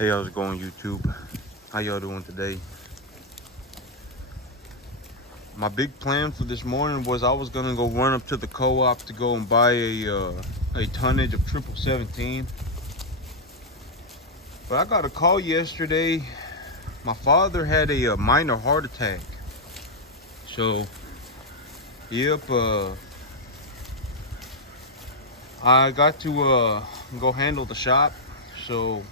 Hey, how's it going, YouTube? How y'all doing today? My big plan for this morning was I was gonna go run up to the co-op to go and buy a tonnage of 1717. But I got a call yesterday. My father had a minor heart attack. So, yep, I got to go handle the shop. So,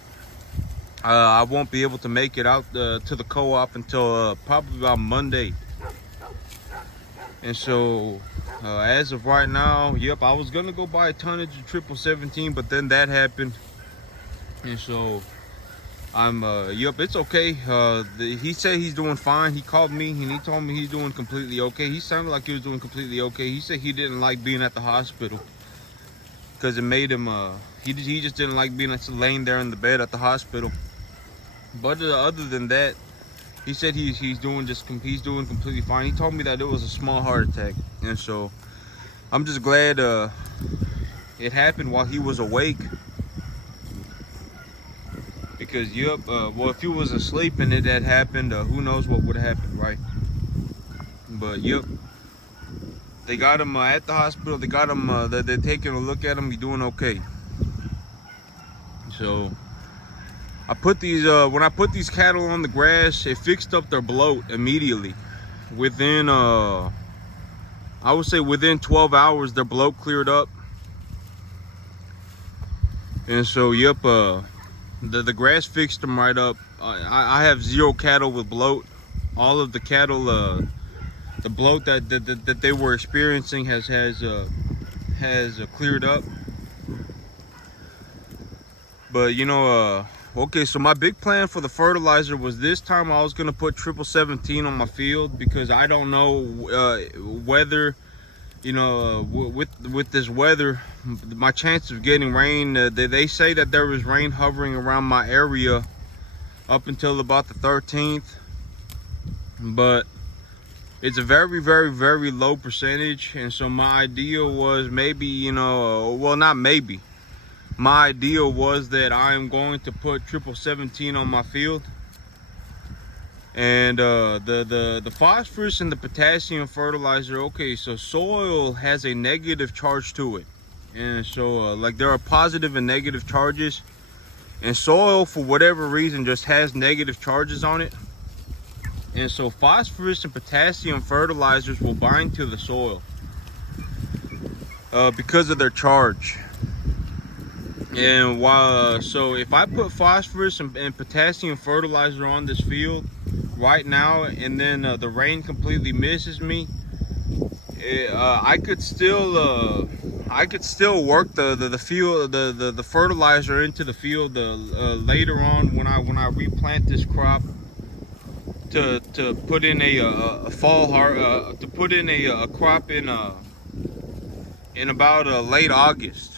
I won't be able to make it out to the co-op until probably about Monday. And so, as of right now, yep, I was gonna go buy a tonnage of 1717, but then that happened. And so, I'm, yep, it's okay. He said he's doing fine. He called me and he told me he's doing completely okay. He sounded like he was doing completely okay. He said he didn't like being at the hospital because it made him, he just didn't like being laying there in the bed at the hospital. But other than that, he said he's doing completely fine. He told me that it was a small heart attack, and so I'm just glad it happened while he was awake. Because yep, well, if he was asleep and it had happened, who knows what would have happened, right? But yep, they got him at the hospital. They got him. They're taking a look at him. He's doing okay. So I put these when I put these cattle on the grass, it fixed up their bloat immediately. Within I would say within 12 hours their bloat cleared up. And so yep, the grass fixed them right up. I have 0 cattle with bloat. All of the cattle, the bloat that they were experiencing has cleared up. But you know, okay, so my big plan for the fertilizer was this time I was gonna put 1717 on my field, because I don't know whether, you know, with this weather, my chance of getting rain, they say that there was rain hovering around my area up until about the 13th, but it's a very, very, very low percentage. And so my idea was maybe, you know, well, not maybe, my idea was that I'm going to put 1717 on my field. And the phosphorus and the potassium fertilizer, okay, so soil has a negative charge to it. And so like there are positive and negative charges, and soil for whatever reason just has negative charges on it. And so phosphorus and potassium fertilizers will bind to the soil because of their charge. And while so if I put phosphorus and potassium fertilizer on this field right now, and then the rain completely misses me, I could still work the field, the fertilizer into the field later on when I replant this crop to put in a fall to put in a crop in about late August,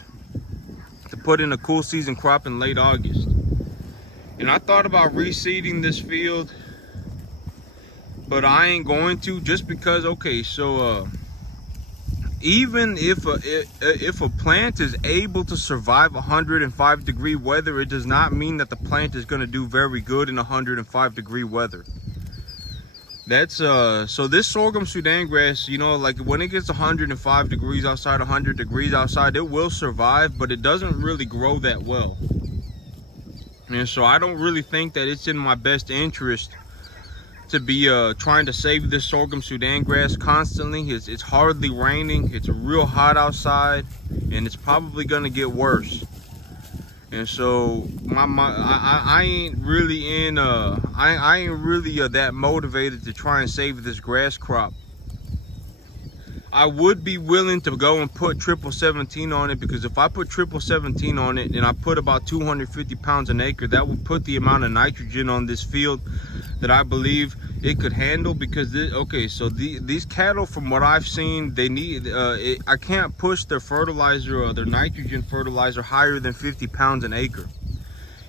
to put in a cool season crop in late August. And I thought about reseeding this field, but I ain't going to, just because, okay, so even if a plant is able to survive 105-degree weather, it does not mean that the plant is going to do very good in 105-degree weather. That's so this sorghum Sudan grass, you know, like when it gets 105 degrees outside, 100 degrees outside, it will survive, but it doesn't really grow that well. And so I don't really think that it's in my best interest to be trying to save this sorghum Sudan grass constantly. It's hardly raining, it's real hot outside, and it's probably gonna get worse. And so I ain't really in I ain't really that motivated to try and save this grass crop. I would be willing to go and put 1717 on it, because if I put 1717 on it and I put about 250 pounds an acre, that would put the amount of nitrogen on this field that I believe it could handle. Because okay, so these cattle, from what I've seen, they need I can't push their fertilizer or their nitrogen fertilizer higher than 50 pounds an acre.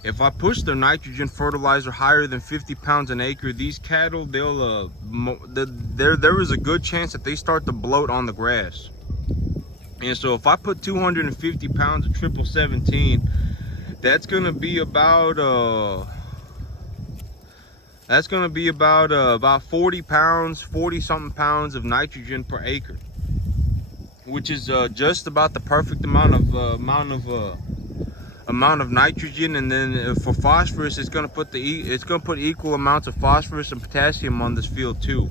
If I push their nitrogen fertilizer higher than 50 pounds an acre, these cattle, they'll there is a good chance that they start to bloat on the grass. And so if I put 250 pounds of 1717 that's gonna be about about 40 pounds, 40 something pounds of nitrogen per acre, which is just about the perfect amount of nitrogen. And then for phosphorus, it's gonna put equal amounts of phosphorus and potassium on this field too.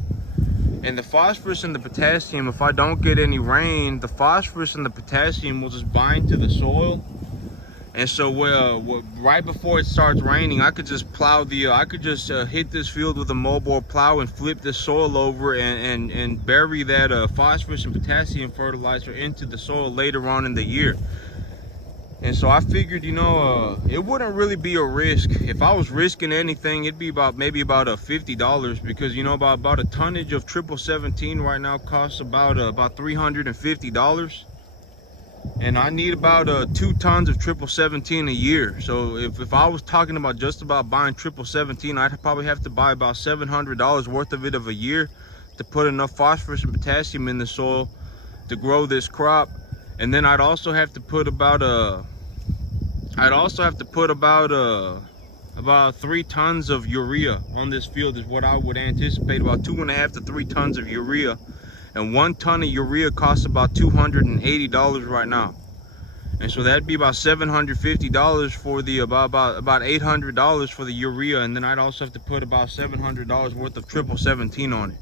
And the phosphorus and the potassium, if I don't get any rain, the phosphorus and the potassium will just bind to the soil. And so right before it starts raining, I could just hit this field with a mobile plow and flip this soil over and bury that phosphorus and potassium fertilizer into the soil later on in the year. And so I figured, it wouldn't really be a risk. If I was risking anything, it'd be maybe about $50, because about a tonnage of 777 right now costs about $350. And I need about 2 tons of 777 a year. So if I was talking about just about buying 777, I'd probably have to buy about $700 worth of it of a year to put enough phosphorus and potassium in the soil to grow this crop. And then I'd also have to put about 3 tons of urea on this field, is what I would anticipate. About 2.5 to 3 tons of urea. And 1 ton of urea costs about $280 right now. And so that'd be about $750 for the about $800 for the urea. And then I'd also have to put about $700 worth of 777 on it.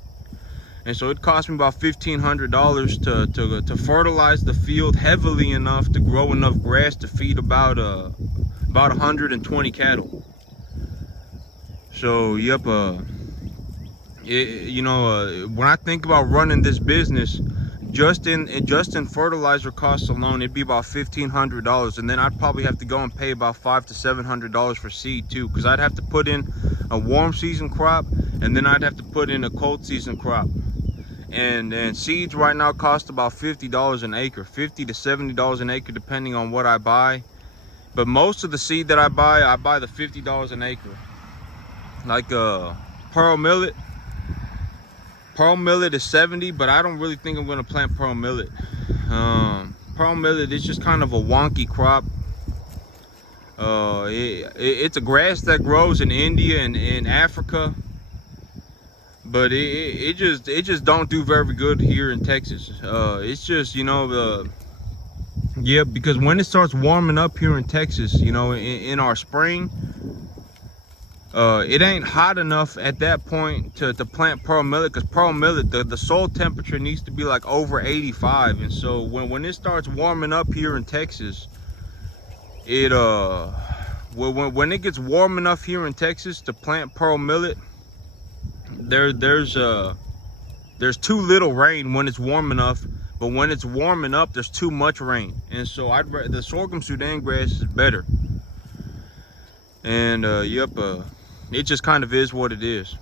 And so it cost me about $1,500 to fertilize the field heavily enough to grow enough grass to feed about 120 cattle. So yep, when I think about running this business, just in fertilizer costs alone, it'd be about $1,500. And then I'd probably have to go and pay about $500 to $700 for seed too, because I'd have to put in a warm season crop, and then I'd have to put in a cold season crop. And seeds right now cost about $50 an acre, $50 to $70 an acre, depending on what I buy. But most of the seed that I buy the $50 an acre. Like pearl millet. Pearl millet is $70, but I don't really think I'm gonna plant pearl millet. Pearl millet is just kind of a wonky crop. It's a grass that grows in India and in Africa, but it just don't do very good here in Texas. It's just, yeah, because when it starts warming up here in Texas, in our spring, it ain't hot enough at that point to plant pearl millet, because pearl millet, the soil temperature needs to be like over 85. And so when it starts warming up here in Texas, when it gets warm enough here in Texas to plant pearl millet, there's too little rain when it's warm enough, but when it's warming up, there's too much rain. And so the sorghum Sudan grass is better. And it just kind of is what it is.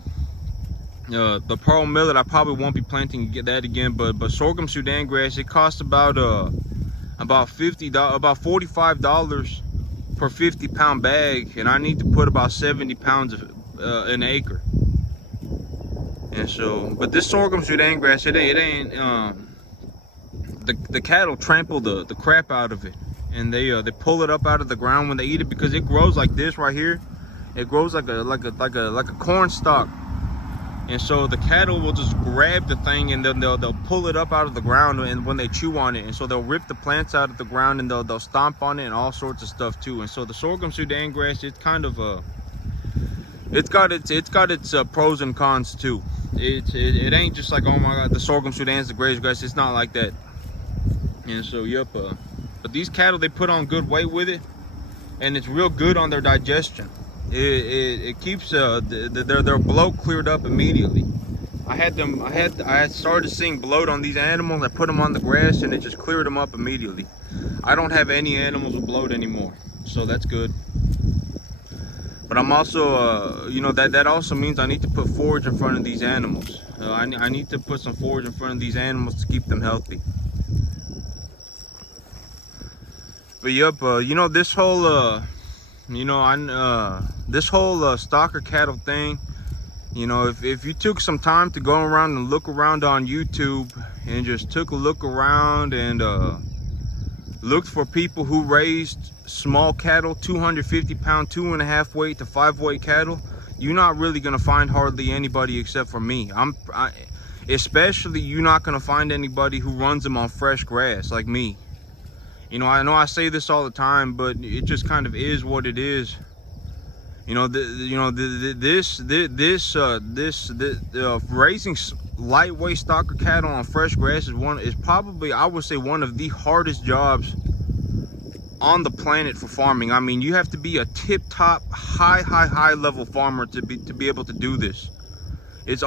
The pearl millet, I probably won't be planting that again, but sorghum Sudan grass, it costs about $45 per 50-pound bag, and I need to put about 70 pounds of an acre. And so, but this sorghum Sudan grass, it ain't the cattle trample the crap out of it, and they pull it up out of the ground when they eat it, because it grows like this right here. It grows like a corn stalk. And so the cattle will just grab the thing, and then they'll pull it up out of the ground, and when they chew on it, and so they'll rip the plants out of the ground, and they'll stomp on it and all sorts of stuff too. And so the sorghum Sudan grass, it's kind of it's got its pros and cons too. It ain't just like, oh my god, the sorghum Sudan is the greatest grass. It's not like that. And so yep, but these cattle, they put on good weight with it, and it's real good on their digestion. It keeps their bloat cleared up immediately. I had started seeing bloat on these animals. I put them on the grass, and it just cleared them up immediately. I don't have any animals with bloat anymore, so that's good. But I'm also, that also means I need to put forage in front of these animals. I need to put some forage in front of these animals to keep them healthy. But yep, this whole this whole stalker cattle thing, if you took some time to go around look around on YouTube, and just took a look around and looked for people who raised small cattle, 250 pound, 2.5 weight to 5 weight cattle, you're not really gonna find hardly anybody except for me. Especially you're not gonna find anybody who runs them on fresh grass like me. You know I say this all the time, but it just kind of is what it is. You know, raising lightweight stocker cattle on fresh grass is probably, I would say, one of the hardest jobs on the planet for farming. I mean, you have to be a tip-top, high level farmer to be able to do this. It's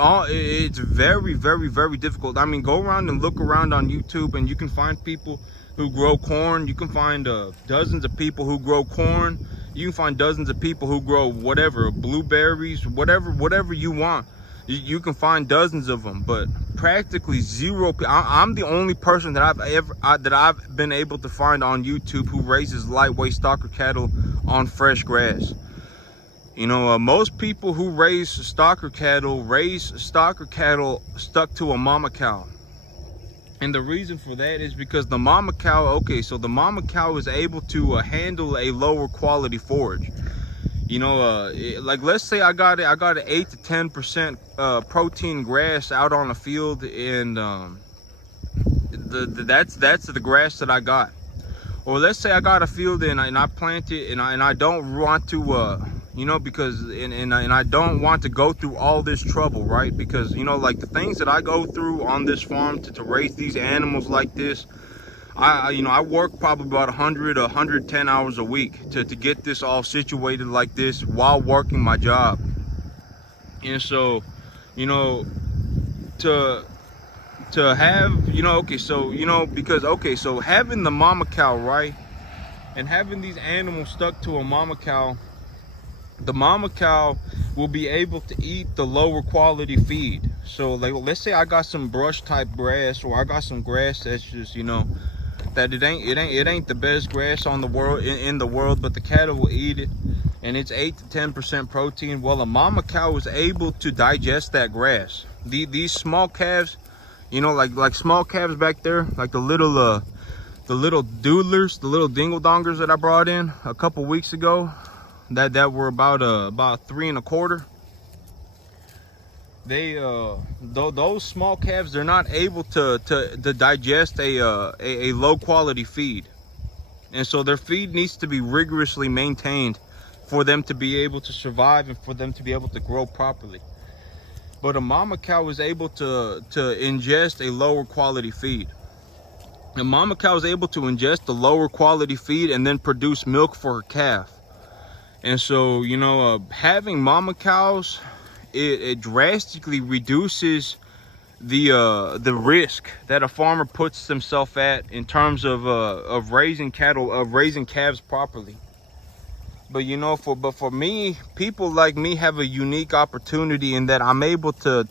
very, very difficult. I mean, go around and look around on YouTube, and you can find people who grow corn. You can find dozens of people who grow corn. You can find dozens of people who grow whatever, blueberries, whatever you want. You can find dozens of them, but practically zero. I'm the only person that I've been able to find on YouTube who raises lightweight stocker cattle on fresh grass. You know, most people who raise stocker cattle stuck to a mama cow. And the reason for that is because the mama cow, okay, so the mama cow is able to handle a lower quality forage. You know, like let's say I got an 8 to 10% protein grass out on the field, and that's the grass that I got. Or let's say I got a field and I plant it, and I don't want to you know, because and I don't want to go through all this trouble, right? Because, you know, like the things that I go through on this farm to raise these animals like this, I work probably about 110 hours a week to get this all situated like this while working my job. And so, you know, to have, you know, okay, so, you know, because, okay, so having the mama cow, right, and having these animals stuck to a mama cow, the mama cow will be able to eat the lower quality feed. So like, let's say I got some brush type grass, or I got some grass that's just, you know, that it ain't the best grass on the world in the world, but the cattle will eat it, and it's 8 to 10% protein. Well, a mama cow is able to digest that grass. These small calves, you know, like small calves back there, like the little doodlers, the little dingle dongers that I brought in a couple weeks ago, that were about 3 1/4. They those small calves, they're not able to digest a low quality feed, and so their feed needs to be rigorously maintained for them to be able to survive and for them to be able to grow properly. But a mama cow is able to ingest a lower quality feed. A mama cow is able to ingest the lower quality feed and then produce milk for her calf. And so, you know, having mama cows, it drastically reduces the risk that a farmer puts himself at in terms of raising cattle, of raising calves properly. But you know, for me, people like me have a unique opportunity in that I'm able to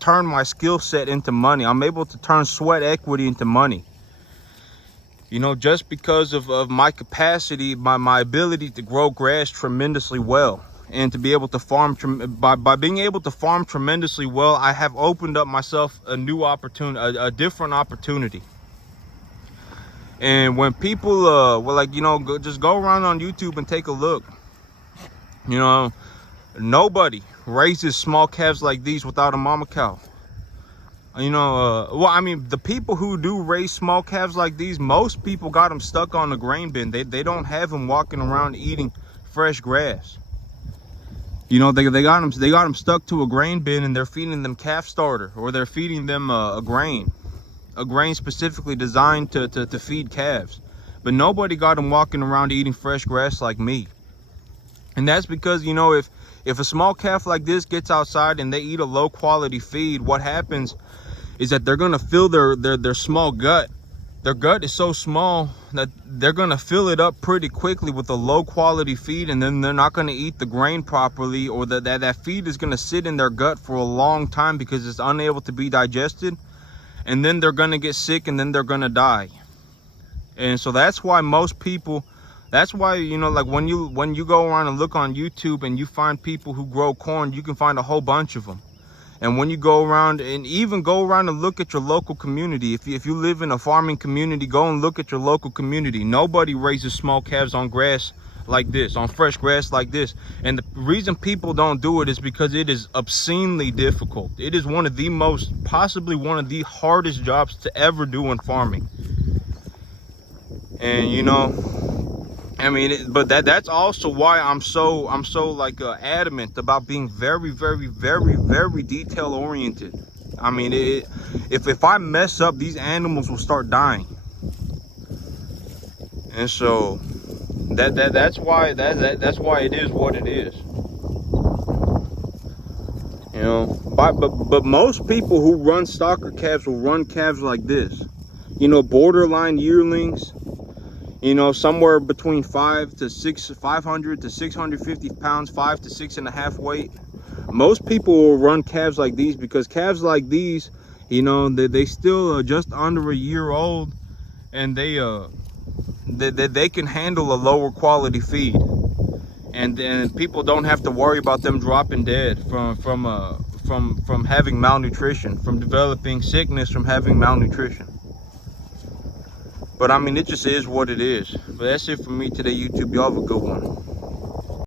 turn my skill set into money. I'm able to turn sweat equity into money. You know, just because of my capacity, my ability to grow grass tremendously well, and to be able to farm, by being able to farm tremendously well, I have opened up myself a new opportunity, a different opportunity. And when people, well, like, you know, just go around on YouTube and take a look. You know, nobody raises small calves like these without a mama cow. You know, well, I mean, the people who do raise small calves like these, most people got them stuck on the grain bin. They don't have them walking around eating fresh grass. You know, they got them stuck to a grain bin, and they're feeding them calf starter, or they're feeding them a grain specifically designed to feed calves. But nobody got them walking around eating fresh grass like me. And that's because, you know, if a small calf like this gets outside and they eat a low quality feed, what happens is that they're gonna fill their small gut. Their gut is so small that they're gonna fill it up pretty quickly with a low quality feed, and then they're not gonna eat the grain properly, or that feed is gonna sit in their gut for a long time because it's unable to be digested, and then they're gonna get sick, and then they're gonna die. And so that's why most people, that's why, you know, like when you go around and look on YouTube and you find people who grow corn, you can find a whole bunch of them. And when you go around, and even go around and look at your local community, if you live in a farming community, go and look at your local community. Nobody raises small calves on grass like this, on fresh grass like this. And the reason people don't do it is because it is obscenely difficult. It is one of the most, possibly one of the hardest jobs to ever do in farming. And you know, I mean, but that's also why I'm so like adamant about being very detail oriented. I mean, if I mess up, these animals will start dying. And so that's why it is what it is. You know, but most people who run stocker calves will run calves like this. You know, borderline yearlings. You know, somewhere between 500 to 650 pounds, 5 to 6.5 weight. Most people will run calves like these because calves like these, you know, they still just under a year old, and they can handle a lower quality feed, and then people don't have to worry about them dropping dead from having malnutrition, from developing sickness from having malnutrition. But I mean, it just is what it is. But that's it for me today, YouTube. Y'all have a good one.